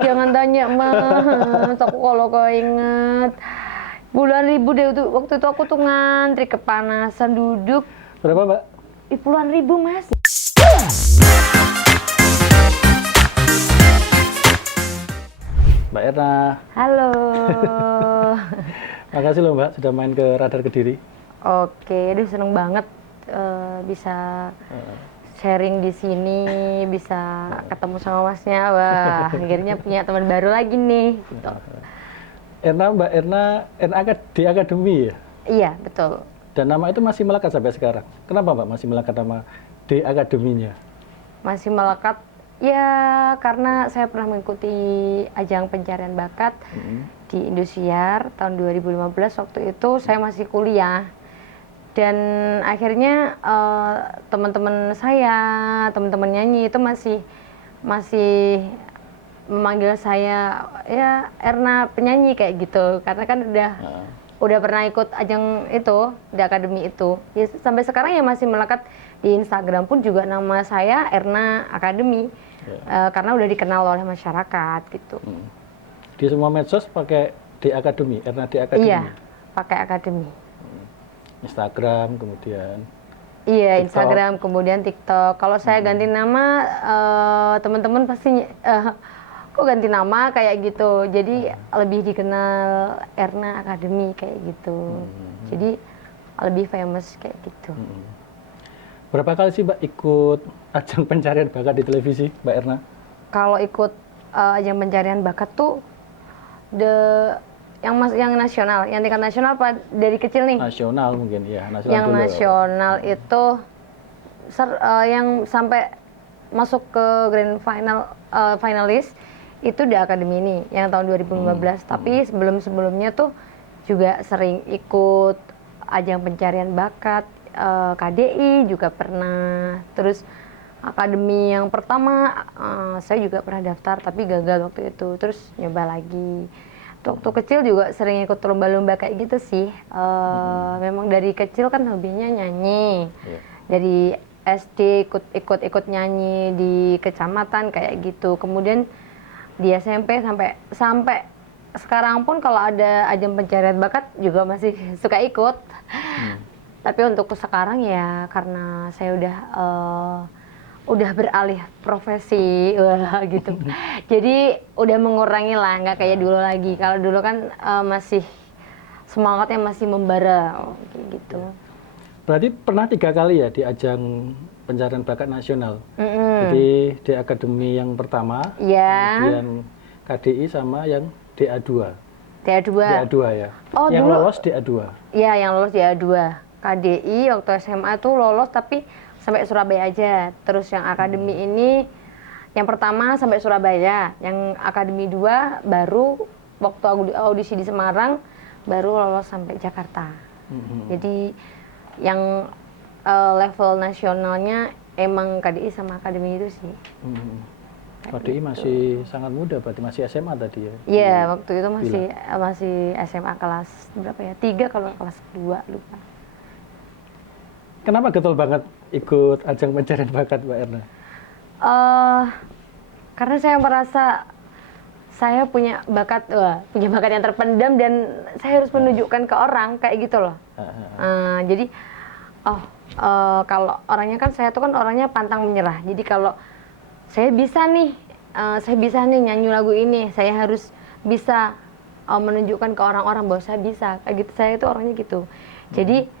jangan tanya Mas. Aku kalau keinget puluhan ribu deh waktu itu aku tuh ngantri kepanasan duduk. Berapa, Mbak? Puluhan ribu, Mas. Mbak Erna. Halo. Makasih loh Mbak sudah main ke Radar Kediri. Oke, aduh seneng banget bisa sharing di sini, bisa ketemu sama Masnya. Wah, akhirnya punya teman baru lagi nih. Gitu. Mbak Erna di Akademi ya? Iya, betul. Dan nama itu masih melekat sampai sekarang. Kenapa Mbak masih melekat nama di Akademinya? Masih melekat ya karena saya pernah mengikuti ajang pencarian bakat di Indosiar tahun 2015. Waktu itu saya masih kuliah dan akhirnya teman-teman saya, teman-teman nyanyi itu masih memanggil saya ya Erna penyanyi kayak gitu karena kan udah pernah ikut ajang itu di akademi itu ya, sampai sekarang ya masih melekat. Di Instagram pun juga nama saya Erna Akademi karena udah dikenal oleh masyarakat gitu. Di semua medsos pakai di Akademi, Erna di Akademi? Iya, pakai Akademi. Instagram kemudian? Iya, TikTok. Instagram kemudian TikTok. Kalau saya ganti nama teman-teman pasti kok ganti nama kayak gitu. Jadi lebih dikenal Erna Akademi kayak gitu. Jadi lebih famous kayak gitu. Berapa kali sih Mbak ikut ajang pencarian bakat di televisi, Mbak Erna? Kalau ikut ajang pencarian bakat tuh yang nasional, yang tingkat nasional apa dari kecil nih? Nasional mungkin ya, nasional yang dulu. Nasional itu yang sampai masuk ke grand final finalis itu di akademi ini yang tahun 2015. Tapi sebelumnya tuh juga sering ikut ajang pencarian bakat. KDI juga pernah, terus akademi yang pertama saya juga pernah daftar tapi gagal waktu itu, terus nyoba lagi. Waktu kecil juga sering ikut lomba-lomba kayak gitu sih. Memang dari kecil kan hobinya nyanyi. Dari SD ikut nyanyi di kecamatan kayak gitu. Kemudian di SMP sampai sekarang pun kalau ada ajang pencarian bakat juga masih suka ikut. Tapi untuk sekarang ya karena saya udah beralih profesi gitu. Jadi udah mengurangi lah, nggak kayak dulu lagi. Kalau dulu kan masih semangatnya masih membara kayak gitu. Berarti pernah 3 kali ya di ajang pencarian bakat nasional. Jadi di akademi yang pertama, kemudian KDI sama yang DA2. DA2 ya. Oh, yang dulu, lolos DA2. Iya, yang lolos DA2. KDI waktu SMA tuh lolos tapi sampai Surabaya aja. Terus yang akademi ini yang pertama sampai Surabaya, yang akademi 2 baru waktu audisi di Semarang baru lolos sampai Jakarta. Jadi yang level nasionalnya emang KDI sama akademi itu sih. KDI masih sangat muda, berarti masih SMA tadi ya? Iya, waktu itu masih SMA kelas berapa ya? 3 kalau kelas 2 lupa. Kenapa getol banget ikut ajang pencarian bakat, Mbak Erna? Karena saya merasa saya punya bakat yang terpendam dan saya harus menunjukkan ke orang kayak gitu loh. Jadi kalau orangnya kan saya tuh kan orangnya pantang menyerah. Jadi kalau saya bisa nih nyanyi lagu ini, saya harus bisa menunjukkan ke orang-orang bahwa saya bisa. Kayak gitu, saya itu orangnya gitu. Jadi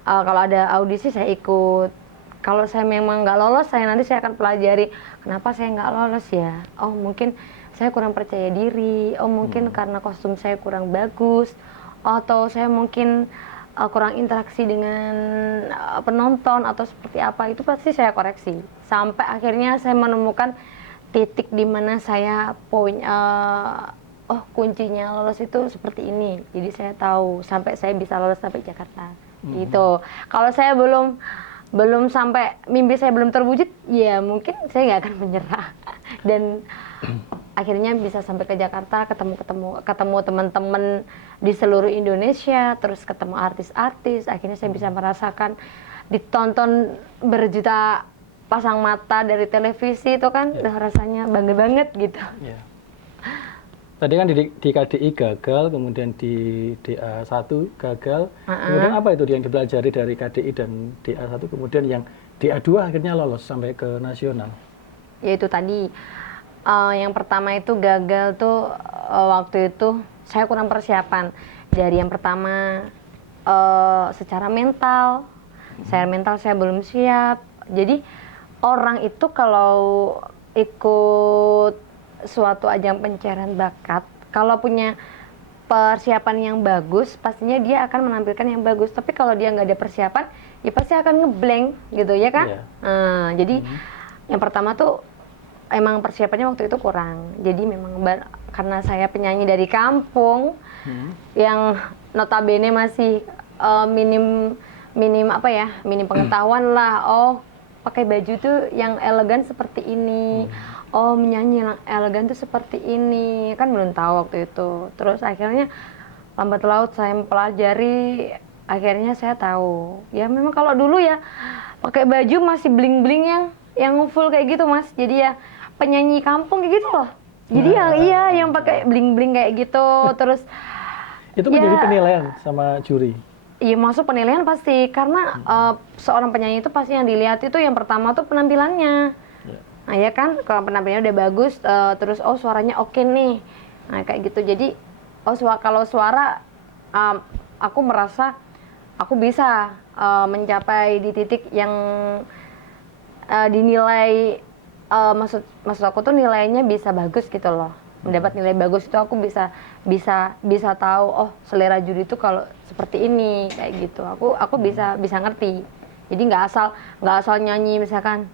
kalau ada audisi saya ikut. Kalau saya memang nggak lolos, nanti saya akan pelajari kenapa saya nggak lolos ya. Oh mungkin saya kurang percaya diri. Oh mungkin karena kostum saya kurang bagus. Atau saya mungkin kurang interaksi dengan penonton atau seperti apa. Itu pasti saya koreksi. Sampai akhirnya saya menemukan titik di mana saya kuncinya lolos itu seperti ini. Jadi saya tahu sampai saya bisa lolos sampai Jakarta. Gitu. Kalau saya belum sampai mimpi saya belum terwujud, ya mungkin saya nggak akan menyerah. Dan akhirnya bisa sampai ke Jakarta, ketemu teman-teman di seluruh Indonesia, terus ketemu artis-artis. Akhirnya saya bisa merasakan ditonton berjuta pasang mata dari televisi itu kan, udah rasanya bangga banget gitu. Tadi kan di KDI gagal, kemudian di DA1 gagal. Kemudian apa itu yang dipelajari dari KDI dan DA1, kemudian yang DA2 akhirnya lolos sampai ke nasional? Yaitu tadi, yang pertama itu gagal tuh waktu itu saya kurang persiapan. Dari yang pertama secara mental, saya belum siap. Jadi orang itu kalau ikut suatu ajang pencarian bakat, kalau punya persiapan yang bagus, pastinya dia akan menampilkan yang bagus. Tapi kalau dia nggak ada persiapan, ya pasti akan ngeblank gitu ya kan? Yeah. Jadi yang pertama tuh emang persiapannya waktu itu kurang. Jadi memang karena saya penyanyi dari kampung, yang notabene masih minim pengetahuan lah. Oh, pakai baju tuh yang elegan seperti ini. Oh, menyanyi yang elegan tuh seperti ini, kan belum tahu waktu itu. Terus akhirnya lambat laut saya mempelajari, akhirnya saya tahu. Ya memang kalau dulu ya pakai baju masih bling-bling yang full kayak gitu, Mas. Jadi ya penyanyi kampung kayak gitu loh. Jadi yang pakai bling-bling kayak gitu. Terus itu menjadi penilaian sama juri. Iya, masuk penilaian pasti, karena seorang penyanyi itu pasti yang dilihat itu yang pertama tuh penampilannya. Nah ya kan, kalau penampilannya udah bagus, terus suaranya oke nih, nah kayak gitu. Jadi kalau suara, aku merasa aku bisa mencapai di titik yang dinilai, maksud aku tuh nilainya bisa bagus gitu loh. Mendapat nilai bagus itu aku bisa tahu, oh selera juri itu kalau seperti ini kayak gitu. Aku bisa ngerti. Jadi nggak asal nyanyi, misalkan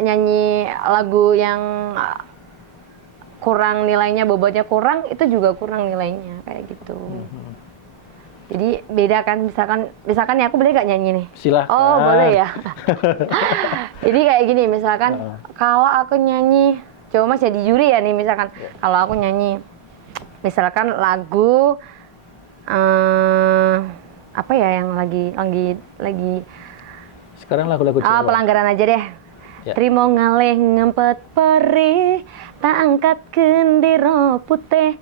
nyanyi lagu yang kurang nilainya, bobotnya kurang, itu juga kurang nilainya kayak gitu. Jadi beda kan, misalkan ya aku boleh gak nyanyi nih? Silahkan. Oh boleh ya. Jadi kayak gini, misalkan kalau aku nyanyi, coba Mas jadi juri ya nih, misalkan kalau aku nyanyi, misalkan lagu apa ya yang lagi sekarang lagu-lagu Jawa. Pelanggaran aja deh. Ya. Trimo ngalih ngempet perih, tak angkat gendera putih.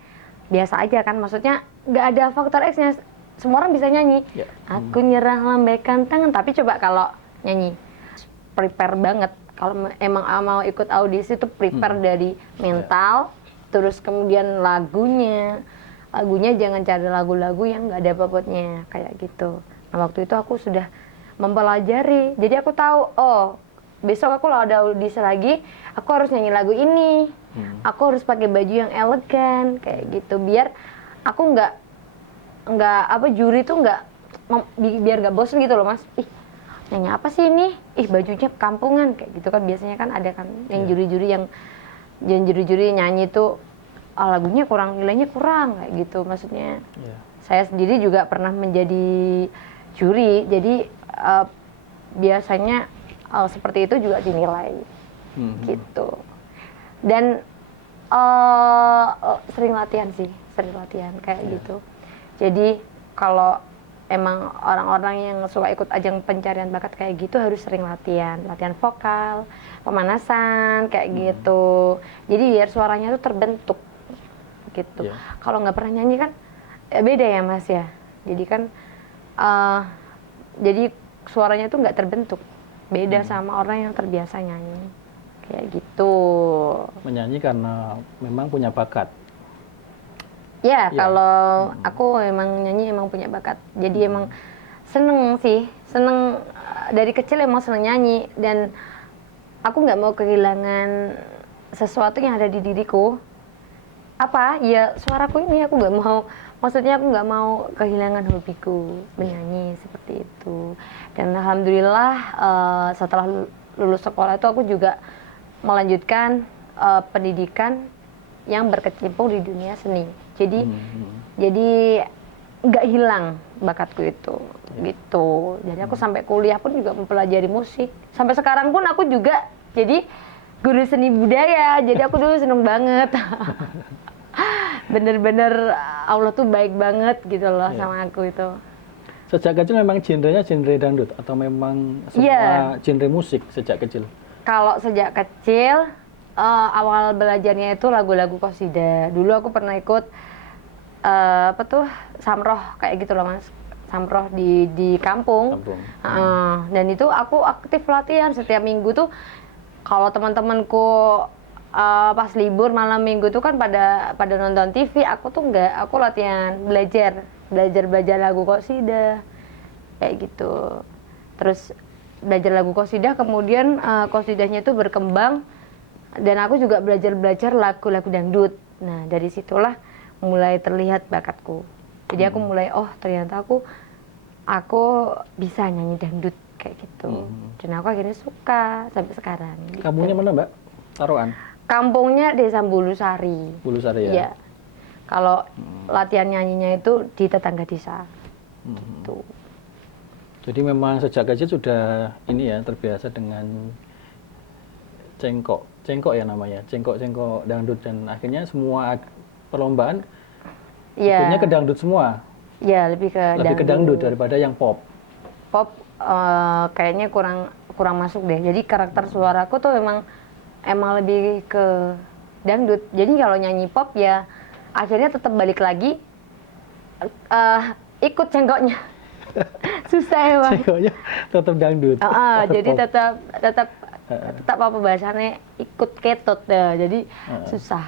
Biasa aja kan, maksudnya nggak ada faktor X-nya. Semua orang bisa nyanyi. Ya. Aku nyerah lambaikan tangan. Tapi coba kalau nyanyi, prepare banget. Kalau emang mau ikut audisi tuh prepare dari mental, terus kemudian lagunya jangan cari lagu-lagu yang nggak ada bobotnya kayak gitu. Nah waktu itu aku sudah mempelajari, jadi aku tahu, oh besok aku kalau ada audisi lagi, aku harus nyanyi lagu ini, aku harus pakai baju yang elegan kayak gitu, biar aku nggak juri tuh biar nggak bosen gitu loh Mas. Ih nyanyi apa sih ini? Ih bajunya kampungan kayak gitu kan, biasanya kan ada kan yang juri-juri nyanyi tuh lagunya nilainya kurang kayak gitu, maksudnya. Saya sendiri juga pernah menjadi juri, jadi biasanya seperti itu juga dinilai gitu. Dan sering latihan kayak gitu. Jadi kalau emang orang-orang yang suka ikut ajang pencarian bakat kayak gitu harus sering latihan vokal, pemanasan kayak gitu. Jadi biar suaranya tuh terbentuk gitu. Kalau nggak pernah nyanyi kan beda ya Mas ya. Jadi kan jadi suaranya tuh nggak terbentuk, beda sama orang yang terbiasa nyanyi kayak gitu. Menyanyi karena memang punya bakat. Ya, kalau aku emang nyanyi emang punya bakat. Jadi emang seneng dari kecil emang seneng nyanyi, dan aku nggak mau kehilangan sesuatu yang ada di diriku. Apa? Ya suaraku ini aku nggak mau. Maksudnya aku nggak mau kehilangan hobiku menyanyi seperti itu. Dan alhamdulillah setelah lulus sekolah itu aku juga melanjutkan pendidikan yang berkecimpung di dunia seni. Jadi nggak hilang bakatku itu gitu. Jadi aku sampai kuliah pun juga mempelajari musik. Sampai sekarang pun aku juga jadi guru seni budaya. Jadi aku dulu seneng banget. Bener-bener Allah tuh baik banget gitu loh sama aku itu. Sejak kecil memang genre dangdut atau memang semua genre musik sejak kecil? Kalau sejak kecil awal belajarnya itu lagu-lagu qasidah. Dulu aku pernah ikut apa tuh samroh kayak gitu loh Mas. Samroh di kampung. Dan itu aku aktif latihan setiap minggu tuh. Kalau teman-temanku pas libur malam minggu tuh kan pada nonton TV, aku tuh enggak, aku latihan belajar lagu qasidah kayak gitu. Terus belajar lagu qasidah, kemudian qasidahnya itu berkembang dan aku juga belajar lagu-lagu dangdut. Nah, dari situlah mulai terlihat bakatku. Jadi aku mulai, oh ternyata aku bisa nyanyi dangdut kayak gitu. Dan aku akhirnya suka sampai sekarang. Gitu. Kampungnya mana Mbak? Taruhan? Kampungnya Desa Bulusari. Bulusari ya? Iya. Kalau latihan nyanyinya itu di tetangga desa. Tuh. Jadi memang sejak kecil sudah ini ya terbiasa dengan cengkok ya namanya, cengkok dangdut, dan akhirnya semua perlombaan ikutnya ke dangdut semua. Iya, lebih ke dangdut daripada yang pop. Pop kayaknya kurang masuk deh. Jadi karakter suaraku tuh emang lebih ke dangdut. Jadi kalau nyanyi pop ya akhirnya tetap balik lagi ikut cengkoknya. Susah ya Bang. Cengkoknya tetap dangdut. Jadi tetap apa bahasannya ikut ketut ya. Jadi susah.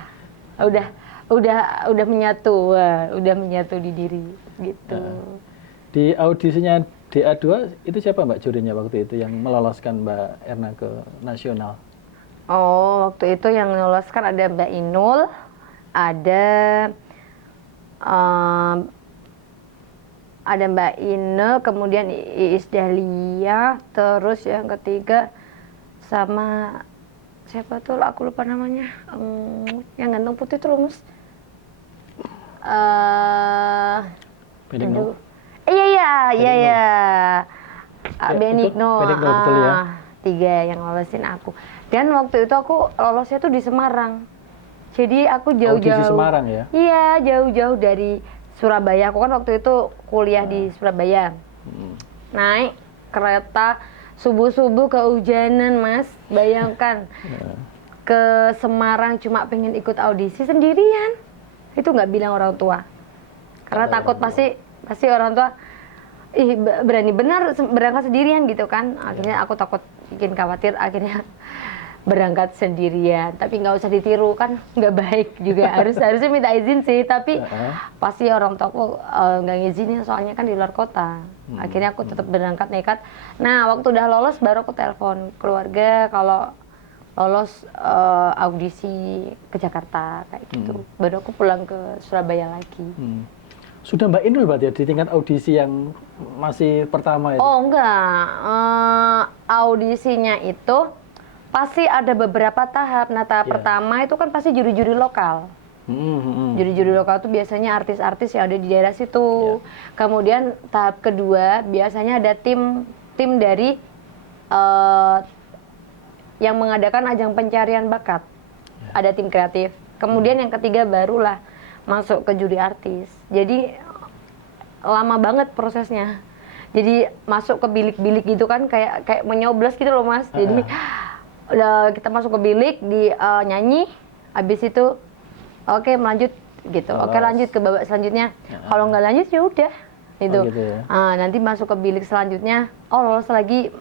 Udah menyatu di diri gitu. Di audisinya DA2 itu siapa Mbak jurinya waktu itu yang meloloskan Mbak Erna ke nasional? Oh, waktu itu yang meloloskan ada Mbak Inul, ada Mbak Ine, kemudian Iis Dahlia, terus yang ketiga sama siapa tuh? Aku lupa namanya. Yang ganteng putih tuh loh Mas. Benigno. Iya. Benigno. Betul ya. 3 yang lolosin aku. Dan waktu itu aku lolosnya tuh di Semarang. Jadi aku jauh-jauh. Audisi Semarang ya? Iya, jauh-jauh dari Surabaya. Aku kan waktu itu kuliah di Surabaya. Naik kereta subuh-subuh kehujanan Mas. Bayangkan. Ke Semarang cuma pengen ikut audisi sendirian. Itu nggak bilang orang tua. Karena takut pasti orang tua berani benar berangkat sendirian gitu kan. Akhirnya aku takut bikin khawatir, akhirnya berangkat sendirian. Tapi nggak usah ditiru kan, nggak baik juga. Harusnya minta izin sih, tapi pasti orang tua aku nggak ngizinin soalnya kan di luar kota. Akhirnya aku tetap berangkat nekat. Nah, waktu udah lolos baru aku telepon keluarga kalau lolos audisi ke Jakarta kayak gitu. Baru aku pulang ke Surabaya lagi. Sudah Mbak Inul berarti ya di tingkat audisi yang masih pertama itu? Oh enggak, audisinya itu pasti ada beberapa tahap. Nah, tahap pertama itu kan pasti juri-juri lokal. Juri-juri lokal itu biasanya artis-artis yang ada di daerah situ. Kemudian tahap kedua biasanya ada tim dari yang mengadakan ajang pencarian bakat. Ada tim kreatif. Kemudian yang ketiga barulah masuk ke juri artis. Jadi lama banget prosesnya. Jadi masuk ke bilik-bilik gitu kan kayak menyoblos gitu loh Mas. Jadi kita masuk ke bilik nyanyi, habis itu oke melanjut gitu. Oke lanjut ke babak selanjutnya. Kalau nggak lanjut ya udah gitu. Gitu ya? Nanti masuk ke bilik selanjutnya. Oh lolos lagi.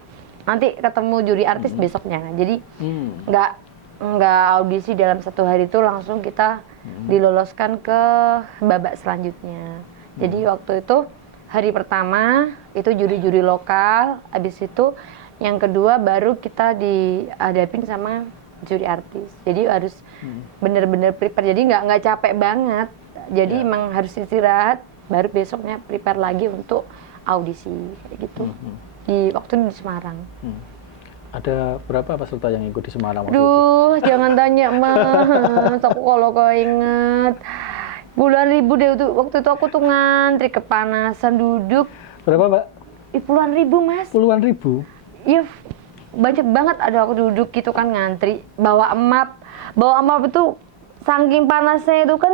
Nanti ketemu juri artis besoknya. Jadi nggak audisi dalam 1 hari itu langsung kita diloloskan ke babak selanjutnya. Jadi waktu itu hari pertama itu juri-juri lokal, habis itu yang kedua baru kita dihadapin sama juri artis. Jadi harus bener-bener prepare. Jadi nggak capek banget. Jadi emang harus istirahat, baru besoknya prepare lagi untuk audisi kayak gitu. Waktu di Semarang. Ada berapa peserta yang ikut di Semarang waktu itu? Jangan tanya Mas, aku kalau kau inget puluhan ribu deh waktu itu aku tuh ngantri kepanasan duduk. Berapa Mbak? Puluhan ribu Mas. Puluhan ribu? Iya, banyak banget ada aku duduk gitu kan ngantri, bawa emap itu saking panasnya itu kan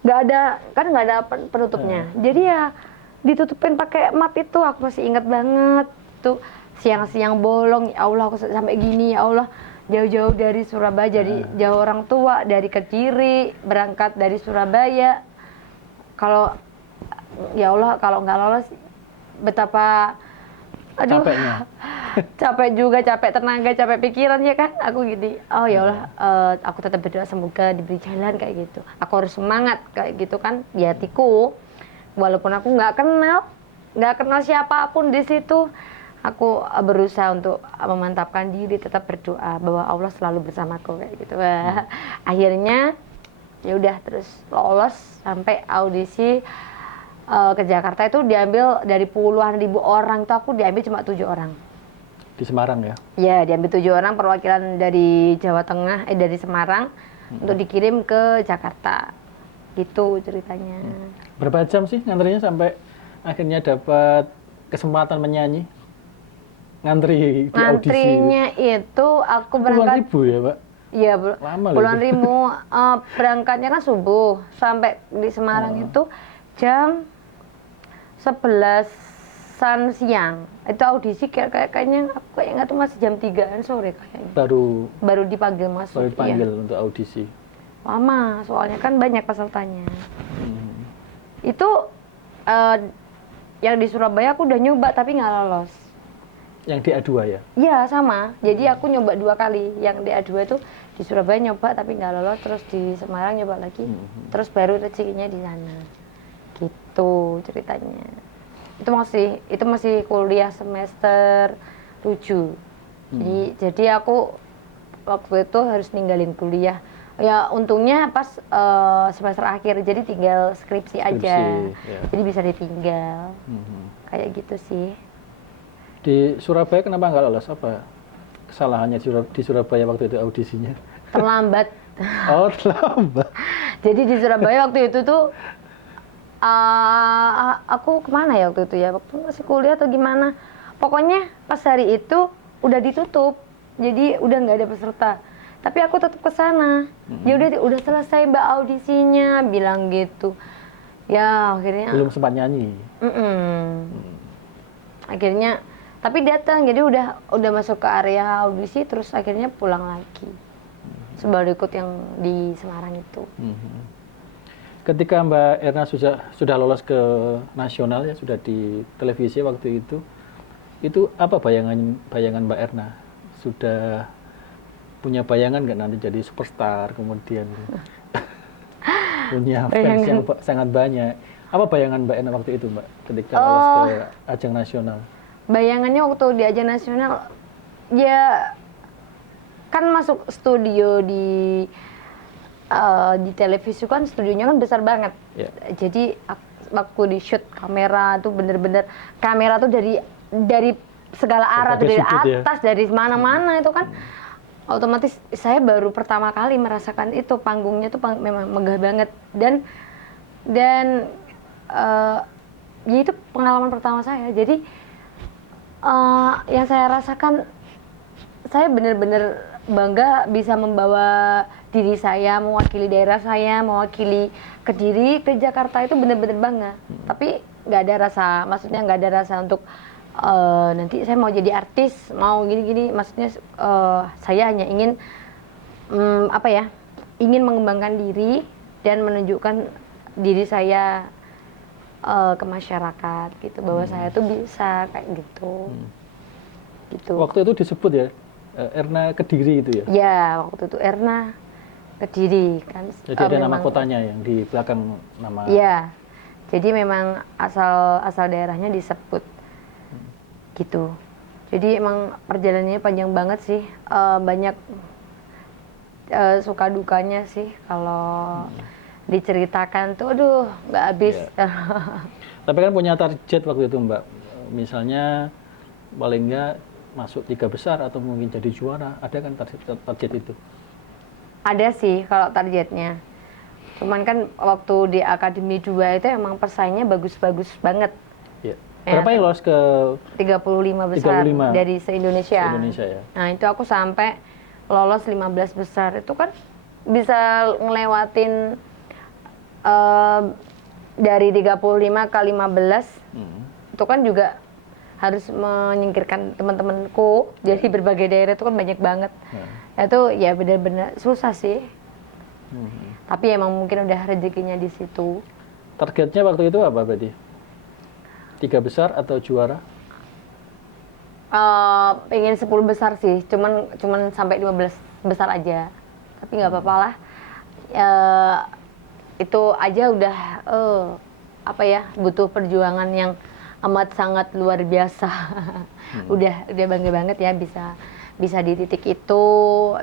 nggak ada penutupnya. Jadi ya ditutupin pakai emap itu, aku masih ingat banget tuh. Siang-siang bolong, ya Allah aku sampai gini, ya Allah. jauh-jauh dari Surabaya, jadi jauh orang tua, dari Kediri, berangkat dari Surabaya. Kalau ya Allah, kalau nggak lolos betapa capeknya. capek juga, capek tenaga, capek pikiran ya kan. Aku gini, oh ya Allah, aku tetap berdoa semoga diberi jalan kayak gitu. Aku harus semangat kayak gitu kan di hatiku. Walaupun aku nggak kenal siapapun di situ, aku berusaha untuk memantapkan diri, tetap berdoa bahwa Allah selalu bersamaku kayak gitu. Akhirnya ya udah terus lolos sampai audisi ke Jakarta itu diambil dari puluhan ribu orang, tuh aku diambil cuma 7 orang. Di Semarang ya? Ya, diambil 7 orang perwakilan dari Jawa Tengah, dari Semarang untuk dikirim ke Jakarta. Gitu ceritanya. Berapa jam sih ngantrinya sampai akhirnya dapat kesempatan menyanyi? Ngantri di audisi? Ngantrinya itu aku berangkat. Puluhan ribu ya, Pak? Iya, lama puluhan ribu. Berangkatnya kan subuh, sampai di Semarang itu jam 11-an siang. Itu audisi kayaknya aku ingat tuh masih jam 3-an sore kayaknya. Baru dipanggil masuk. Baru dipanggil untuk audisi. Lama, soalnya kan banyak pesertanya. Itu yang di Surabaya aku udah nyoba tapi nggak lolos. Yang DA2 ya? Iya, sama. Jadi aku nyoba 2 kali. Yang DA2 itu di Surabaya nyoba tapi nggak lolos, terus di Semarang nyoba lagi. Terus baru rezekinya di sana. Gitu ceritanya. Itu masih kuliah semester 7. Jadi aku waktu itu harus ninggalin kuliah. Ya untungnya pas semester akhir, jadi tinggal skripsi aja. Ya. Jadi bisa ditinggal. Kayak gitu sih. Di Surabaya kenapa nggak lolos? Apa kesalahannya di Surabaya waktu itu audisinya? Terlambat. Oh, terlambat. Jadi di Surabaya waktu itu tuh aku kemana ya waktu itu ya? Waktu masih kuliah atau gimana? Pokoknya pas hari itu udah ditutup. Jadi udah nggak ada peserta. Tapi aku tetap ke sana. Ya udah selesai Mbak audisinya, bilang gitu. Ya akhirnya belum sempat nyanyi. Akhirnya tapi datang, jadi udah masuk ke area audisi, terus akhirnya pulang lagi. Sebelum ikut yang di Semarang itu. Ketika Mbak Erna sudah lolos ke nasional ya, sudah di televisi waktu itu apa bayangan Mbak Erna? Sudah punya bayangan nggak nanti jadi superstar, kemudian punya fans yang sangat banyak? Apa bayangan Mbak Erna waktu itu, Mbak, ketika lolos ke ajang nasional? Bayangannya waktu di ajang nasional, ya kan masuk studio di televisi kan, studionya kan besar banget. Jadi waktu di shoot kamera tuh bener-bener kamera tuh dari segala arah tuh, dari atas, dari mana-mana itu kan. Otomatis saya baru pertama kali merasakan itu, panggungnya tuh memang megah banget, dan ya itu pengalaman pertama saya. Jadi yang saya rasakan, saya benar-benar bangga bisa membawa diri saya, mewakili daerah saya, mewakili Kediri ke Jakarta, itu benar-benar bangga. Tapi nggak ada rasa, maksudnya nggak ada rasa untuk nanti saya mau jadi artis, mau gini-gini. Maksudnya saya hanya ingin ingin mengembangkan diri dan menunjukkan diri saya ke masyarakat gitu, bahwa saya tuh bisa kayak gitu. Gitu. Waktu itu disebut ya, Erna Kediri itu ya? Ya, waktu itu Erna Kediri kan. Jadi ada nama kotanya yang di belakang nama. Iya. Jadi memang asal daerahnya disebut. Gitu. Jadi emang perjalanannya panjang banget sih. Banyak suka dukanya sih kalau diceritakan tuh, aduh, nggak habis. Tapi kan punya target waktu itu, Mbak. Misalnya paling nggak masuk 3 besar atau mungkin jadi juara. Ada kan target itu? Ada sih kalau targetnya. Cuman kan waktu di Akademi 2 itu emang persaingnya bagus-bagus banget. Ya. Berapa yang lolos ke 35 besar 35 dari se-Indonesia. Ya. Nah, itu aku sampai lolos 15 besar. Itu kan bisa ngelewatin dari 35 ke 15. Itu kan juga harus menyingkirkan teman-temanku. Jadi berbagai daerah itu kan banyak banget. Itu ya benar-benar susah sih. Tapi emang mungkin udah rezekinya di situ. Targetnya waktu itu apa berarti? 3 besar atau juara? Pengen 10 besar sih, cuman sampai 15 besar aja. Tapi nggak apa-apa lah. Itu aja udah apa ya, butuh perjuangan yang amat sangat luar biasa. Udah bangga banget ya bisa di titik itu,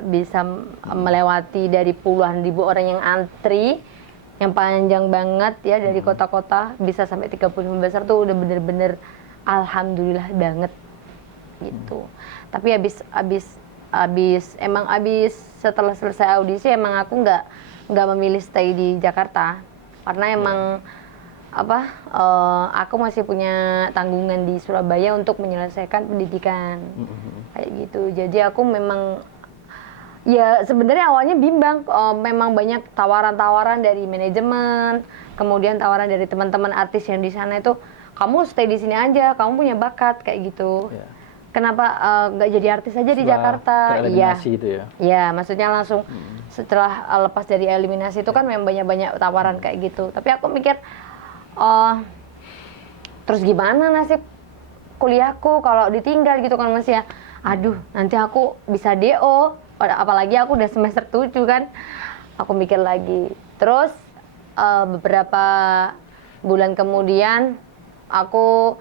bisa melewati dari puluhan ribu orang yang antri, yang panjang banget ya dari kota-kota, bisa sampai 35 besar tuh udah bener-bener alhamdulillah banget gitu. Tapi emang abis setelah selesai audisi emang aku nggak memilih stay di Jakarta karena emang aku masih punya tanggungan di Surabaya untuk menyelesaikan pendidikan kayak gitu. Jadi aku memang ya sebenarnya awalnya bimbang, memang banyak tawaran-tawaran dari manajemen, kemudian tawaran dari teman-teman artis yang di sana itu, kamu stay di sini aja, kamu punya bakat kayak gitu. Kenapa nggak jadi artis aja di Jakarta? Iya. Gitu ya? Ya, maksudnya langsung setelah lepas dari eliminasi itu kan memang banyak-banyak tawaran kayak gitu. Tapi aku mikir, terus gimana nasib kuliahku kalau ditinggal gitu kan Mas ya? Aduh, nanti aku bisa DO, apalagi aku udah semester 7 kan. Aku mikir lagi. Terus beberapa bulan kemudian aku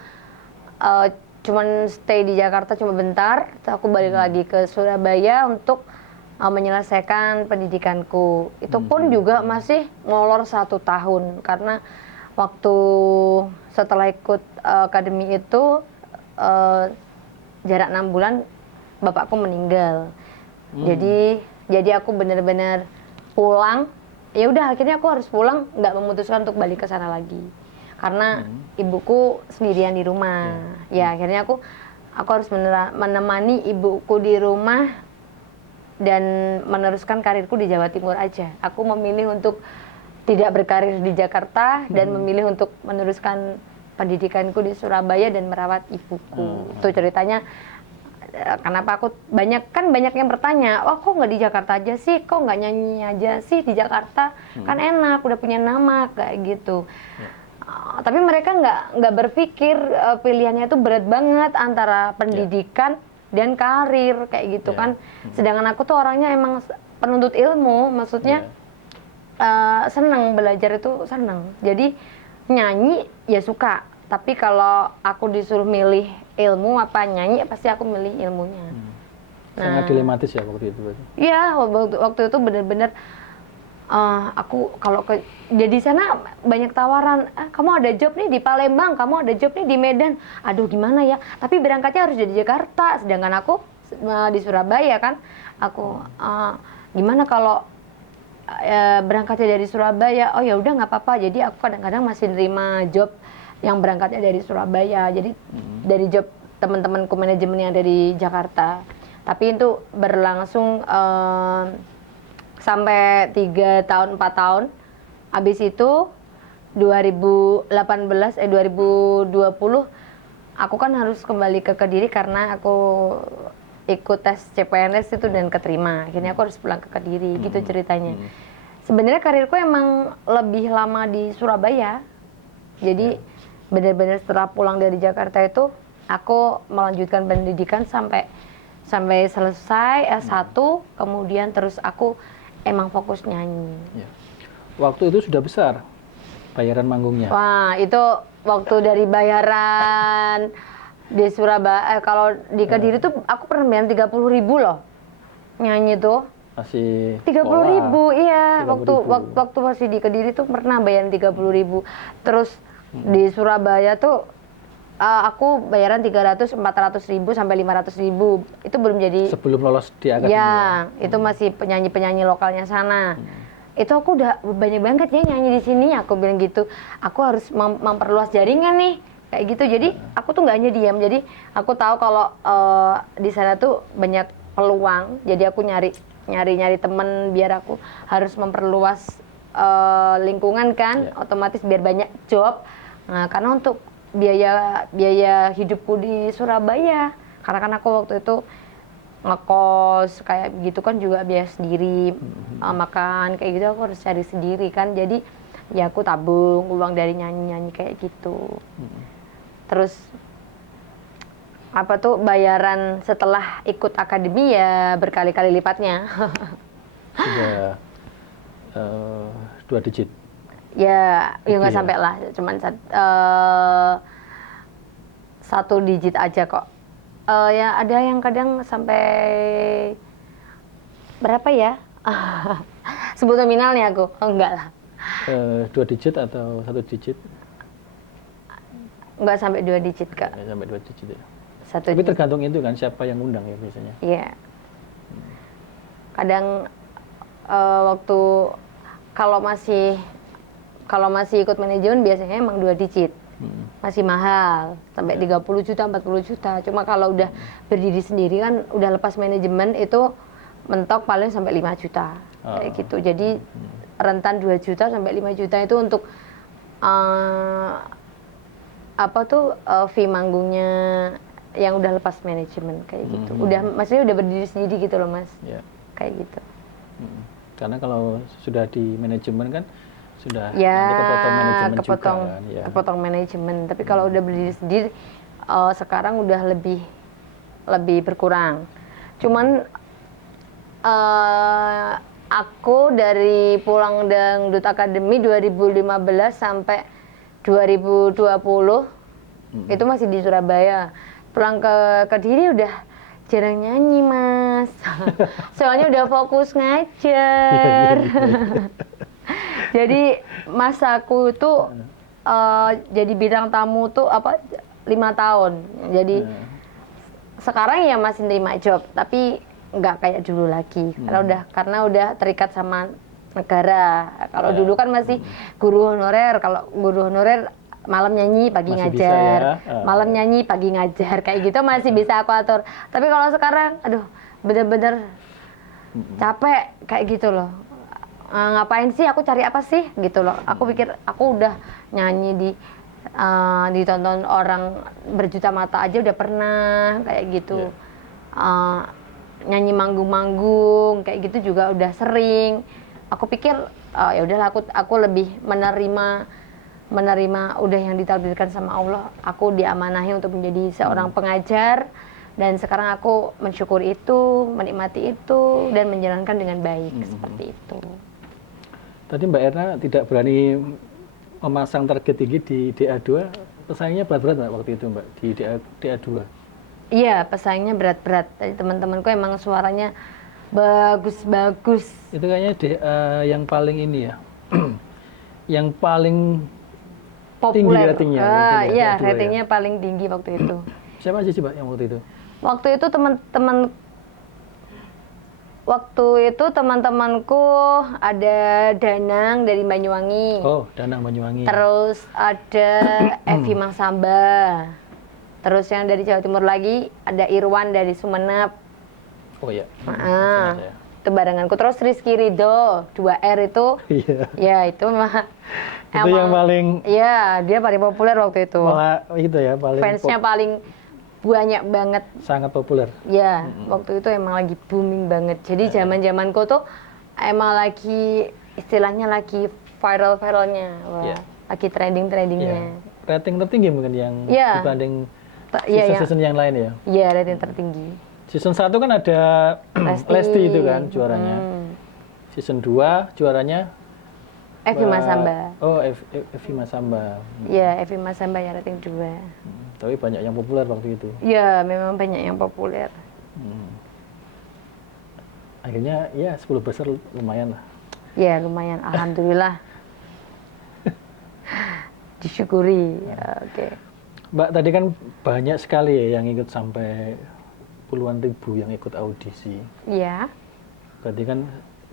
cuman stay di Jakarta cuma bentar, terus aku balik lagi ke Surabaya untuk menyelesaikan pendidikanku. Itu pun juga masih ngolor 1 tahun karena waktu setelah ikut akademi itu jarak 6 bulan bapakku meninggal. Jadi aku benar-benar pulang. Ya udah akhirnya aku harus pulang, nggak memutuskan untuk balik ke sana lagi. Karena ibuku sendirian di rumah. Ya akhirnya aku harus menemani ibuku di rumah dan meneruskan karirku di Jawa Timur aja. Aku memilih untuk tidak berkarir di Jakarta dan memilih untuk meneruskan pendidikanku di Surabaya dan merawat ibuku. Itu ceritanya kenapa aku banyak yang bertanya, oh kok nggak di Jakarta aja sih, kok nggak nyanyi aja sih di Jakarta, kan enak, udah punya nama kayak gitu. Tapi mereka nggak berpikir pilihannya itu berat banget antara pendidikan dan karir kayak gitu kan. Sedangkan aku tuh orangnya emang penuntut ilmu, maksudnya senang belajar itu senang. Jadi nyanyi ya suka, tapi kalau aku disuruh milih ilmu apa nyanyi pasti aku milih ilmunya. Sangat dilematis ya waktu itu. Iya, waktu itu bener-bener aku kalau jadi sana banyak tawaran, kamu ada job nih di Palembang, kamu ada job nih di Medan. Aduh gimana ya, tapi berangkatnya harus dari Jakarta, sedangkan aku di Surabaya kan. Aku gimana kalau berangkatnya dari Surabaya? Oh ya udah nggak apa-apa. Jadi aku kadang-kadang masih nerima job yang berangkatnya dari Surabaya. Jadi dari job teman-temanku manajemen yang dari Jakarta. Tapi itu berlangsung sampai 3 tahun 4 tahun. Habis itu 2020 aku kan harus kembali ke Kediri karena aku ikut tes CPNS itu dan keterima. Akhirnya aku harus pulang ke Kediri, gitu ceritanya. Sebenarnya karirku emang lebih lama di Surabaya. Jadi benar-benar setelah pulang dari Jakarta itu aku melanjutkan pendidikan sampai selesai S1, kemudian terus aku emang fokus nyanyi. Waktu itu sudah besar bayaran manggungnya. Wah, itu waktu dari bayaran di Surabaya, kalau di Kediri tuh aku pernah bayar 30.000 loh nyanyi tuh. Masih 30.000, iya. Waktu masih di Kediri tuh pernah bayar 30.000. Terus di Surabaya tuh aku bayaran 300-400.000 sampai 500.000. Itu belum jadi. Sebelum lolos di akademi. Ya, itu masih penyanyi lokalnya sana. Itu aku udah banyak banget ya nyanyi di sini. Aku bilang gitu. Aku harus memperluas jaringan nih. Kayak gitu. Jadi aku tuh nggak hanya diam. Jadi aku tahu kalau di sana tuh banyak peluang. Jadi aku nyari temen biar aku harus memperluas lingkungan kan. Otomatis biar banyak job. Nah, karena untuk biaya hidupku di Surabaya, karena kan aku waktu itu ngekos kayak gitu kan juga biaya sendiri, makan kayak gitu aku harus cari sendiri kan, jadi ya aku tabung uang dari nyanyi kayak gitu. Terus apa tuh bayaran setelah ikut akademi ya berkali-kali lipatnya. Sudah 2 digit. Ya nggak ya. sampai lah, cuman 1 digit aja kok. Ya ada yang kadang sampai berapa ya? Sebut nominalnya aku, enggak lah. 2 digit atau 1 digit? Enggak sampai 2 digit kak. Nggak sampai 2 digit ya. 1 Tapi digit. tergantung itu kan siapa yang undang ya biasanya. Iya. Kadang waktu kalau masih ikut manajemen biasanya emang 2 digit. Masih mahal, sampai 30 juta, 40 juta. Cuma kalau udah berdiri sendiri kan, udah lepas manajemen itu mentok paling sampai 5 juta. Kayak gitu. Jadi rentan 2 juta sampai 5 juta itu untuk fee manggungnya yang udah lepas manajemen kayak gitu. Maksudnya udah berdiri sendiri gitu loh Mas. Ya. Kayak gitu. Karena kalau sudah di manajemen kan sudah Ya, nanti kepotong manajemen juga kan. Ya. kepotong manajemen. Tapi kalau udah berdiri sendiri, sekarang udah lebih berkurang. Cuman aku dari pulang Dangdut Academy 2015 sampai 2020 itu masih di Surabaya. Pulang ke Kediri udah jarang nyanyi Mas. Soalnya udah fokus ngajar. Jadi masaku itu jadi bintang tamu tuh 5 tahun. Jadi sekarang ya masih nerima job, tapi nggak kayak dulu lagi. Karena udah terikat sama negara. Kalau dulu kan masih guru honorer. Kalau guru honorer malam nyanyi pagi Masih ngajar, bisa ya. malam nyanyi pagi ngajar kayak gitu masih bisa aku atur. Tapi kalau sekarang, aduh, bener-bener capek kayak gitu loh. Ngapain sih aku cari apa sih gitu loh. Aku pikir aku udah nyanyi ditonton orang berjuta mata aja udah pernah kayak gitu. Nyanyi manggung-manggung kayak gitu juga udah sering. Aku pikir ya udahlah aku lebih menerima udah yang ditakdirkan sama Allah. Aku diamanahi untuk menjadi seorang pengajar dan sekarang aku mensyukuri itu, menikmati itu dan menjalankan dengan baik seperti itu. Tadi Mbak Erna tidak berani memasang target tinggi di DA2, pesaingnya berat-berat Mbak waktu itu Mbak di DA2? Iya, pesaingnya berat-berat. Tadi teman-temanku emang suaranya bagus-bagus. Itu kayaknya DA yang paling ini ya, yang paling tinggi Populer. ratingnya. Iya, ratingnya paling tinggi waktu itu. Siapa aja sih Mbak yang waktu itu? Waktu itu teman-temanku ada Danang dari Banyuwangi. Oh, Danang Banyuwangi. Terus ada Evi Mangsamba. Terus yang dari Jawa Timur lagi ada Irwan dari Sumenep. Oh iya. Itu barenganku. Terus Rizky Ridho 2R itu. Iya. Ya itu mah. Itu yang paling. Iya, dia paling populer waktu itu. Malah itu ya paling. Fansnya paling banyak banget. Sangat populer. Ya, waktu itu emang lagi booming banget. Jadi zaman-zamanku tuh emang lagi istilahnya lagi viral-viralnya. Lagi trending-trendingnya. Rating tertinggi mungkin yang dibanding season yang lain ya? Iya, rating tertinggi. Season 1 kan ada Lesti itu kan juaranya. Season 2 juaranya Evi Masamba. Oh, Evi Masamba. Iya, Evi Masamba ya rating 2. Tapi banyak yang populer waktu itu. Iya, memang banyak yang populer. Akhirnya ya 10 besar lumayan lah. Ya, lumayan. Alhamdulillah. Disyukuri. Ya, oke. Mbak, tadi kan banyak sekali ya yang ikut sampai puluhan ribu yang ikut audisi. Iya. Berarti kan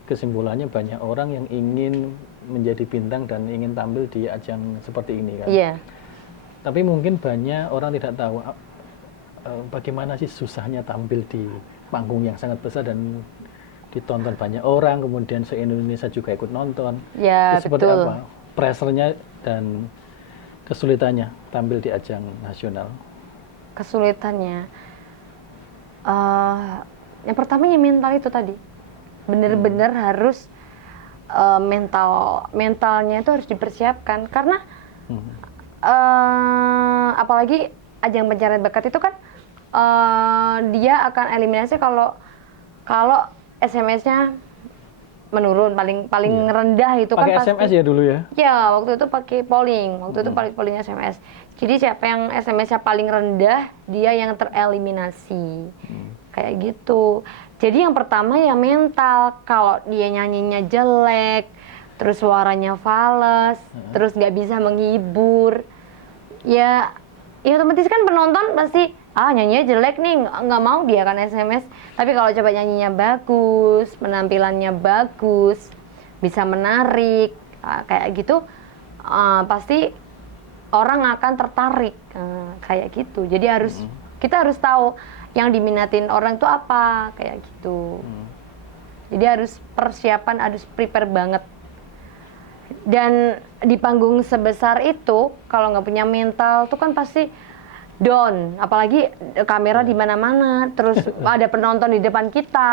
kesimpulannya banyak orang yang ingin menjadi bintang dan ingin tampil di ajang seperti ini kan. Iya. Tapi mungkin banyak orang tidak tahu bagaimana sih susahnya tampil di panggung yang sangat besar dan ditonton banyak orang, kemudian se-Indonesia juga ikut nonton. Ya, itu seperti betul. apa pressure-nya dan kesulitannya tampil di ajang nasional? Kesulitannya Yang pertamanya mental itu tadi, bener-bener harus mentalnya itu harus dipersiapkan karena apalagi ajang pencarian bakat itu kan dia akan eliminasi kalau SMS-nya menurun, paling rendah itu kan pakai pasti SMS ya dulu ya? Ya, waktu itu pakai polling. Waktu itu polling SMS. Jadi siapa yang SMS-nya paling rendah, dia yang tereliminasi. Kayak gitu. Jadi yang pertama ya mental. Kalau dia nyanyinya jelek, terus suaranya fales, terus nggak bisa menghibur, ya otomatis kan penonton pasti nyanyinya jelek nih, nggak mau dia kan SMS. Tapi kalau coba nyanyinya bagus, penampilannya bagus, bisa menarik, kayak gitu, pasti orang akan tertarik, kayak gitu. Jadi kita harus tahu yang diminatin orang itu apa, kayak gitu. Jadi harus persiapan, harus prepare banget. Dan di panggung sebesar itu, kalau nggak punya mental tuh kan pasti down, apalagi kamera di mana-mana, terus ada penonton di depan kita,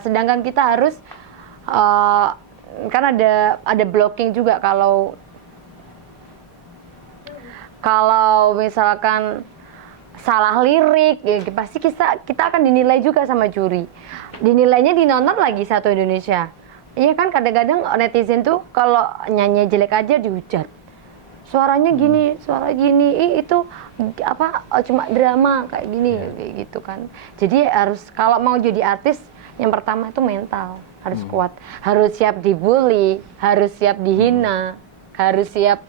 sedangkan kita harus kan ada blocking juga kalau misalkan salah lirik, ya pasti kita akan dinilai juga sama juri. Dinilainya dinonton lagi satu Indonesia. Iya kan, kadang-kadang netizen tuh kalau nyanyi jelek aja dihujat. Suaranya gini, suara gini, itu cuma drama kayak gini, kayak gitu kan. Jadi harus, kalau mau jadi artis, yang pertama itu mental, harus kuat, harus siap dibully, harus siap dihina, harus siap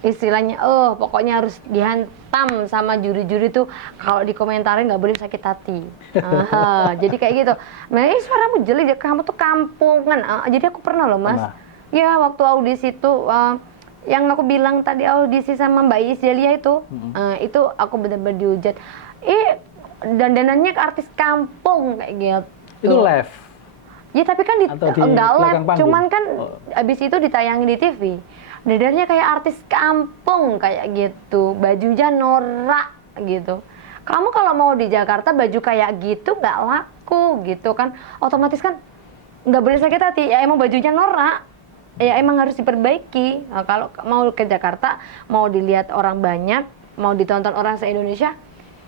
istilahnya, pokoknya harus dihantam sama juri-juri tuh, kalau dikomentarin nggak boleh sakit hati. Jadi kayak gitu. Suaramu jelek, kamu tuh kampungan. Jadi aku pernah loh Mas, ya waktu audisi tuh, yang aku bilang tadi audisi sama Mbak Iis Delia itu, itu aku benar-benar dihujat. Dandanannya ke artis kampung kayak gitu. Itu live? Ya tapi kan enggak live, cuman kan abis itu ditayangin di TV. Dandanannya kayak artis kampung kayak gitu, bajunya norak gitu. Kamu kalau mau di Jakarta baju kayak gitu nggak laku gitu kan, otomatis kan nggak boleh sakit hati. Ya emang bajunya norak, ya emang harus diperbaiki. Nah, kalau mau ke Jakarta, mau dilihat orang banyak, mau ditonton orang se-Indonesia,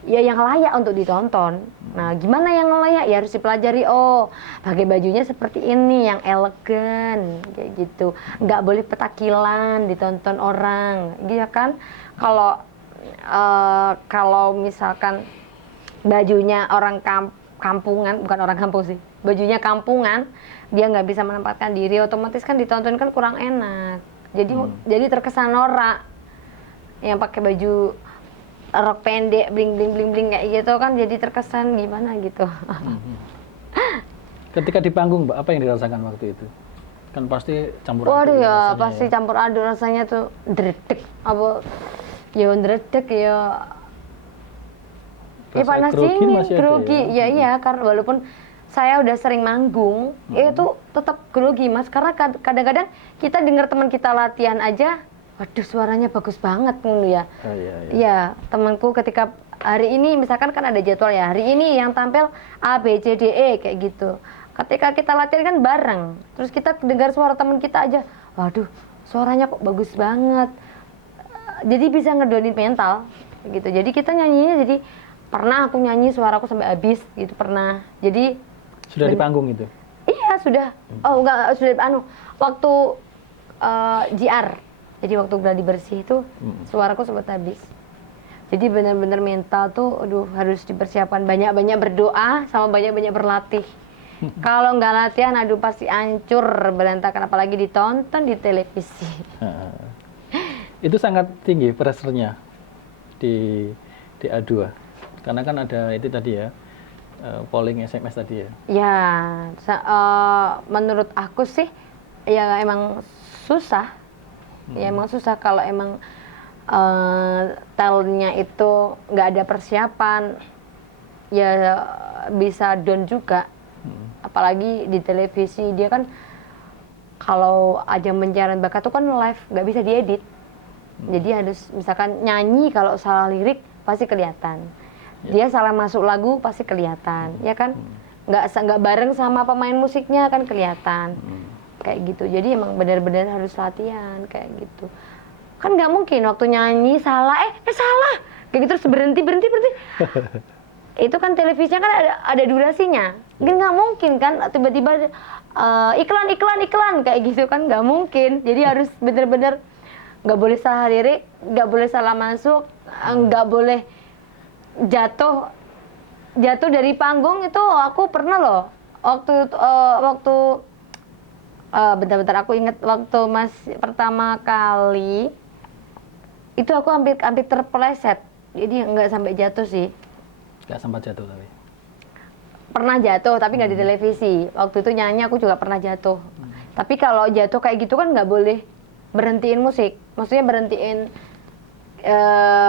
ya yang layak untuk ditonton. Nah, gimana yang layak? Ya harus dipelajari. Pakai bajunya seperti ini, yang elegan, kayak gitu. Nggak boleh petakilan ditonton orang, gitu kan? Kalau misalkan bajunya orang kampungan, bukan orang kampung sih, bajunya kampungan, dia nggak bisa menempatkan diri, otomatis kan ditonton kan kurang enak. Jadi terkesan norak. Yang pakai baju rok pendek, bling bling bling bling kayak gitu kan, jadi terkesan gimana gitu. Ketika di panggung, Mbak, apa yang dirasakan waktu itu? Kan pasti campur aduk. Waduh ya, pasti campur aduk rasanya tuh, dredeg, dredeg ya. Panas dingin, grogi. Ya iya, karena walaupun saya udah sering manggung, itu tetap grogi Mas, karena kadang-kadang kita dengar teman kita latihan aja, waduh suaranya bagus banget ya. Iya, temanku ketika hari ini misalkan kan ada jadwal ya, hari ini yang tampil A, B, C, D, E kayak gitu. Ketika kita latihan kan bareng, terus kita dengar suara teman kita aja, waduh suaranya kok bagus banget. Jadi bisa ngedonin mental gitu. Jadi kita nyanyinya, jadi pernah aku nyanyi suaraku sampai habis gitu, pernah. Jadi sudah di panggung itu? Iya sudah. Sudah waktu JR. Jadi waktu gladi bersih itu suaraku sempat habis. Jadi benar-benar mental tuh, harus dipersiapkan, banyak-banyak berdoa sama banyak-banyak berlatih. Kalau nggak latihan, pasti hancur berantakan, apalagi ditonton di televisi. Itu sangat tinggi pressure-nya di A2, karena kan ada itu tadi ya, polling SMS tadi ya. Ya, menurut aku sih ya emang susah. Ya emang susah kalau emang talentnya itu nggak ada persiapan, ya bisa down juga. Apalagi di televisi, dia kan kalau ajang pencarian bakat tuh kan live, nggak bisa diedit. Jadi harus misalkan nyanyi, kalau salah lirik pasti kelihatan. Dia salah masuk lagu pasti kelihatan, ya kan? nggak bareng sama pemain musiknya kan kelihatan kayak gitu. Jadi emang benar-benar harus latihan kayak gitu. Kan nggak mungkin waktu nyanyi salah, salah kayak gitu terus berhenti. Itu kan televisinya kan ada durasinya, nggak mungkin kan tiba-tiba iklan kayak gitu kan nggak mungkin. Jadi harus benar-benar nggak boleh salah lirik, nggak boleh salah masuk, nggak boleh jatuh dari panggung. Itu aku pernah loh waktu bentar aku inget waktu pertama kali itu aku hampir terpeleset, jadi nggak sampai jatuh sih. Nggak sempat jatuh tapi Pernah jatuh tapi nggak di televisi. Waktu itu nyanyi aku juga pernah jatuh. Tapi kalau jatuh kayak gitu kan nggak boleh berhentiin musik, maksudnya berhentiin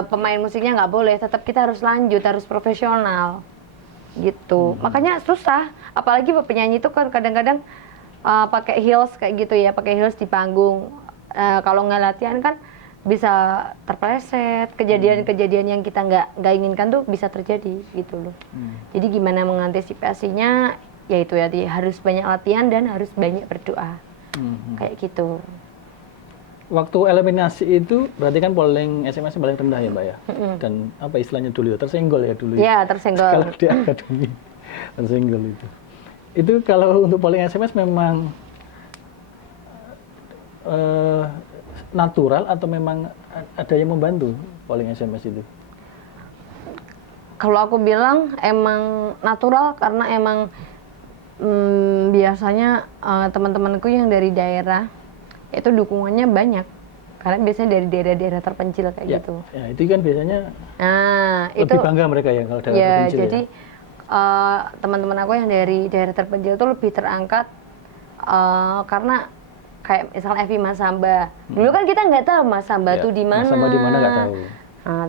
pemain musiknya nggak boleh, tetap kita harus lanjut, harus profesional gitu. Makanya susah, apalagi penyanyi itu kan kadang-kadang pakai heels kayak gitu ya, pakai heels di panggung. Kalau nggak latihan kan bisa terpleset, kejadian-kejadian yang kita nggak inginkan tuh bisa terjadi gitu loh. Jadi gimana mengantisipasinya, yaitu ya harus banyak latihan dan harus banyak berdoa kayak gitu. Waktu eliminasi itu berarti kan polling SMS paling rendah ya Mbak ya? Dan apa istilahnya dulu ya, tersenggol ya dulu ya? Ya, tersenggol. Kalau di akademi tersenggol itu. Itu kalau untuk polling SMS memang natural atau memang ada yang membantu polling SMS itu? Kalau aku bilang emang natural karena emang biasanya teman-temanku yang dari daerah itu dukungannya banyak. Karena biasanya dari daerah-daerah terpencil kayak gitu. Ya, itu kan biasanya lebih itu, bangga mereka ya kalau daerah ya, terpencil jadi, teman-teman aku yang dari daerah terpencil itu lebih terangkat karena kayak misalnya Evi Masamba. Dulu kan kita nggak tahu Masamba tuh di mana. Masamba di mana nggak tahu.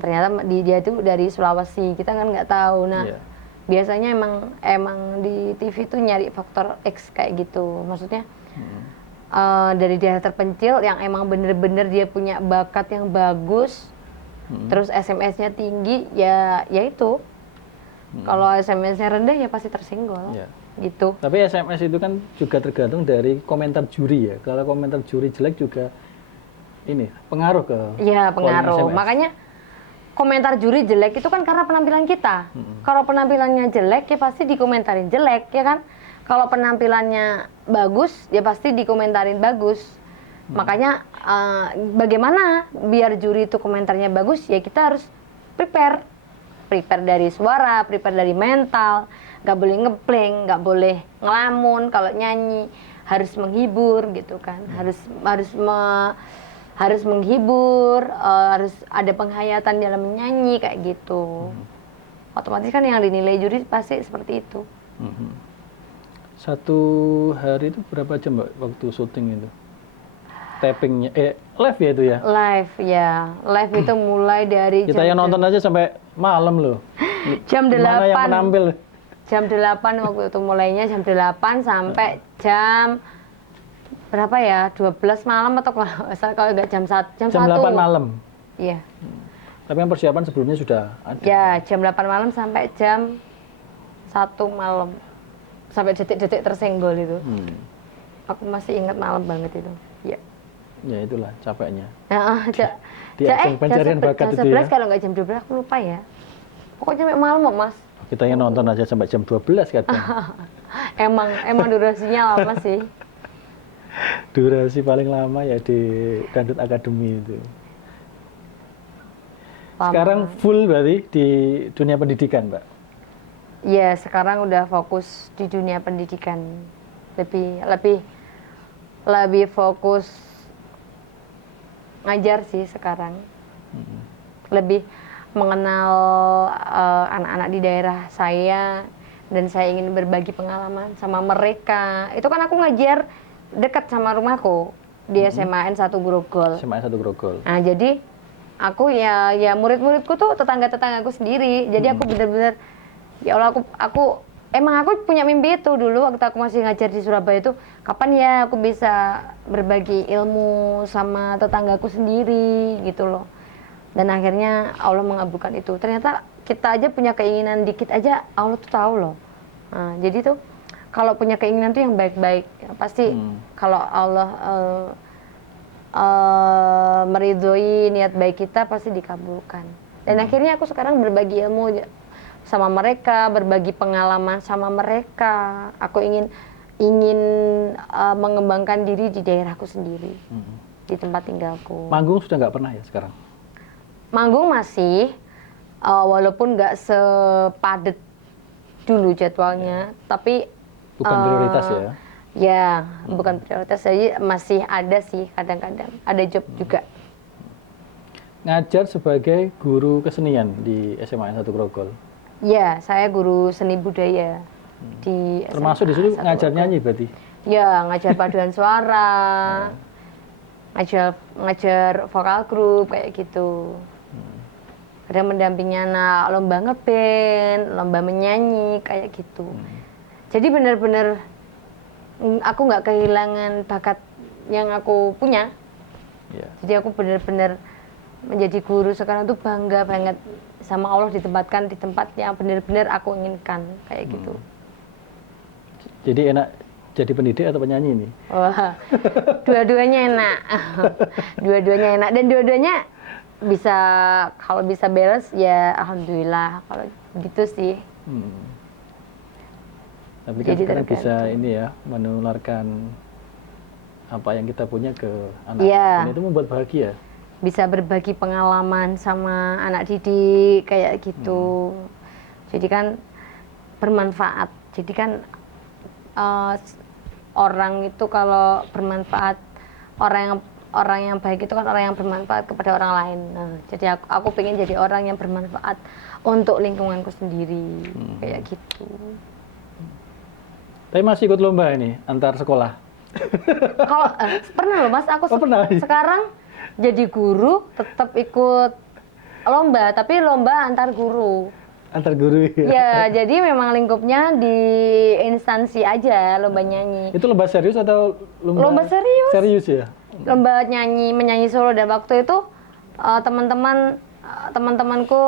Ternyata dia tuh dari Sulawesi, kita kan nggak tahu. Nah, biasanya emang di TV tuh nyari faktor X kayak gitu. Maksudnya dari daerah terpencil yang emang bener-bener dia punya bakat yang bagus, terus SMS-nya tinggi, ya itu. Kalau SMS-nya rendah ya pasti tersenggol. Gitu. Tapi SMS itu kan juga tergantung dari komentar juri ya. Kalau komentar juri jelek juga ini pengaruh ke pengaruh. Makanya komentar juri jelek itu kan karena penampilan kita. Kalau penampilannya jelek ya pasti dikomentarin jelek, ya kan? Kalau penampilannya bagus ya pasti dikomentarin bagus. Makanya bagaimana biar juri itu komentarnya bagus, ya kita harus prepare dari suara, prepare dari mental. Nggak boleh ngepleng, nggak boleh ngelamun kalau nyanyi, harus menghibur gitu kan, harus menghibur, harus ada penghayatan dalam menyanyi kayak gitu. Otomatis kan yang dinilai juri pasti seperti itu. Satu hari itu berapa jam Mbak waktu syuting itu? Tappingnya, live ya itu ya? Live ya, live itu mulai dari kita yang nonton aja sampai malam loh. Jam 8. Mana yang menampil? Jam 8 waktu itu mulainya jam 8 sampai jam berapa ya? 12 malam atau kalau nggak jam 1. Jam 8 malam? Iya. Tapi yang persiapan sebelumnya sudah ada? Ya, jam 8 malam sampai jam 1 malam. Sampai detik-detik tersenggol itu. Aku masih ingat malam banget itu. Ya. Ya itulah capeknya. Di ajang pencarian bakat itu ya? Kalau nggak jam 12 aku lupa ya. Pokoknya sampai malam Mas. Kita yang nonton aja sampai jam 12 kadang. emang durasinya lama sih. Durasi paling lama ya di Dangdut Academy itu. Lama. Sekarang full berarti di dunia pendidikan, Mbak? Iya, sekarang udah fokus di dunia pendidikan. Lebih fokus ngajar sih sekarang. Lebih mengenal anak-anak di daerah saya, dan saya ingin berbagi pengalaman sama mereka. Itu kan aku ngajar dekat sama rumahku di SMAN 1 Grogol. SMAN 1 Grogol. Nah, jadi aku ya murid-muridku tuh tetangga-tetanggaku sendiri. Jadi aku benar-benar, ya Allah, aku punya mimpi itu dulu waktu aku masih ngajar di Surabaya itu, kapan ya aku bisa berbagi ilmu sama tetanggaku sendiri gitu loh. Dan akhirnya Allah mengabulkan itu. Ternyata kita aja punya keinginan dikit aja, Allah tuh tahu loh. Nah, jadi tuh kalau punya keinginan tuh yang baik-baik, pasti kalau Allah meridhoi niat baik kita pasti dikabulkan. Dan akhirnya aku sekarang berbagi ilmu sama mereka, berbagi pengalaman sama mereka. Aku ingin mengembangkan diri di daerahku sendiri, di tempat tinggalku. Manggung sudah nggak pernah ya sekarang? Manggung masih, walaupun nggak sepadet dulu jadwalnya, tapi bukan prioritas ya? Ya, bukan prioritas, jadi masih ada sih kadang-kadang, ada job juga. Ngajar sebagai guru kesenian di SMA 1 Grogol? Ya, saya guru seni budaya di SMA. Termasuk di situ ngajar nyanyi berarti? Ya, ngajar paduan suara, ngajar vokal grup kayak gitu. Kadang mendampingi anak lomba ngeband, lomba menyanyi kayak gitu. Jadi benar-benar aku nggak kehilangan bakat yang aku punya. Jadi aku benar-benar menjadi guru sekarang tuh bangga banget sama Allah ditempatkan di tempat yang benar-benar aku inginkan kayak gitu. Jadi enak jadi pendidik atau penyanyi ini? Wah, dua-duanya enak. Dua-duanya enak dan dua-duanya bisa, kalau bisa beres ya alhamdulillah, kalau gitu sih. Tapi kan sekarang bisa ini ya, menularkan apa yang kita punya ke anak. Dan itu membuat bahagia. Bisa berbagi pengalaman sama anak didik kayak gitu. Jadi kan bermanfaat. Jadi kan orang itu kalau bermanfaat, orang yang baik itu kan orang yang bermanfaat kepada orang lain. Nah, jadi aku pengen jadi orang yang bermanfaat untuk lingkunganku sendiri kayak gitu. Tapi masih ikut lomba ini antar sekolah? Kalau pernah loh Mas, aku sekarang jadi guru tetap ikut lomba, tapi lomba antar guru. Antar guru ya? Ya, jadi memang lingkupnya di instansi aja, lomba nyanyi. Itu lomba serius atau lomba serius? Serius ya? Lomba menyanyi solo, dan waktu itu teman-temanku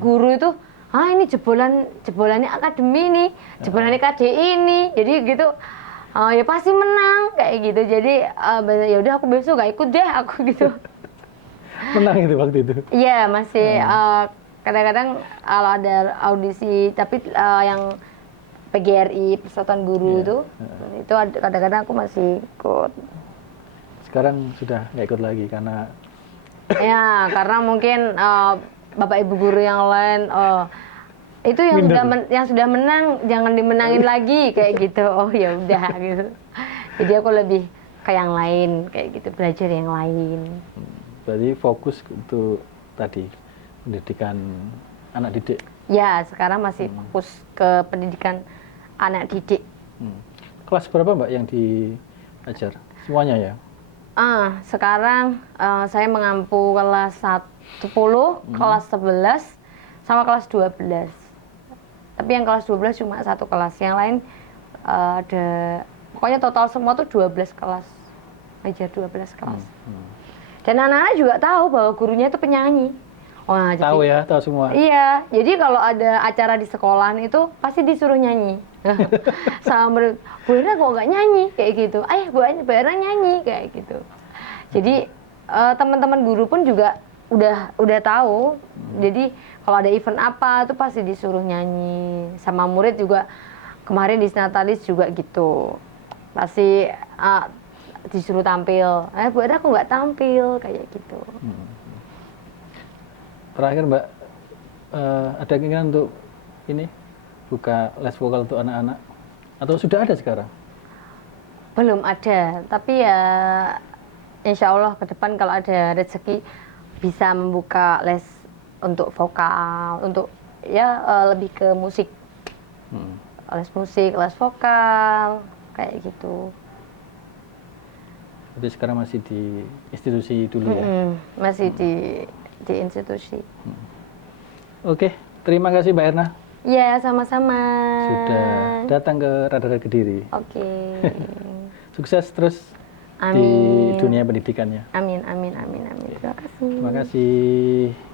guru itu, ini jebolannya akademi nih, jebolannya KDI ini, jadi gitu. Ya pasti menang kayak gitu. Jadi ya udah aku besok gak ikut deh aku gitu. Menang itu waktu itu? Iya, masih kadang-kadang kalau ada audisi, tapi yang PGRI, Persatuan Guru itu kadang-kadang aku masih ikut. Sekarang sudah nggak ikut lagi karena? Ya, karena mungkin Bapak Ibu guru yang lain itu yang sudah menang jangan dimenangin lagi kayak gitu. Oh ya udah gitu. Jadi aku lebih ke yang lain kayak gitu, belajar yang lain. Berarti fokus untuk tadi pendidikan anak didik. Ya, sekarang masih fokus ke pendidikan anak didik. Kelas berapa Mbak yang diajar? Semuanya ya? Sekarang saya mengampu kelas 10, kelas 11, sama kelas 12. Tapi yang kelas 12 cuma satu kelas, yang lain ada, pokoknya total semua tuh 12 kelas, aja 12 kelas. Dan anak-anak juga tahu bahwa gurunya itu penyanyi. Tahu ya, tahu semua. Iya, jadi kalau ada acara di sekolahan itu pasti disuruh nyanyi. Sama murid, Bu Erna kok nggak nyanyi kayak gitu. Bu Erna nyanyi kayak gitu. Jadi teman-teman guru pun juga udah tahu. Jadi kalau ada event apa tuh pasti disuruh nyanyi. Sama murid juga, kemarin di Natalis juga gitu. Pasti disuruh tampil. Bu Erna kok nggak tampil kayak gitu. Terakhir Mbak, ada keinginan untuk ini buka les vokal untuk anak-anak? Atau sudah ada sekarang? Belum ada, tapi ya insya Allah ke depan kalau ada rezeki bisa membuka les untuk vokal, untuk ya lebih ke musik. Les musik, les vokal, kayak gitu. Tapi sekarang masih di institusi dulu ya? Masih di institusi. Oke, terima kasih Mbak Erna. Iya, sama-sama. Sudah datang ke Radar Kediri. Oke. Sukses terus di dunia pendidikannya. Amin, amin, amin, amin. Terima kasih. Terima kasih.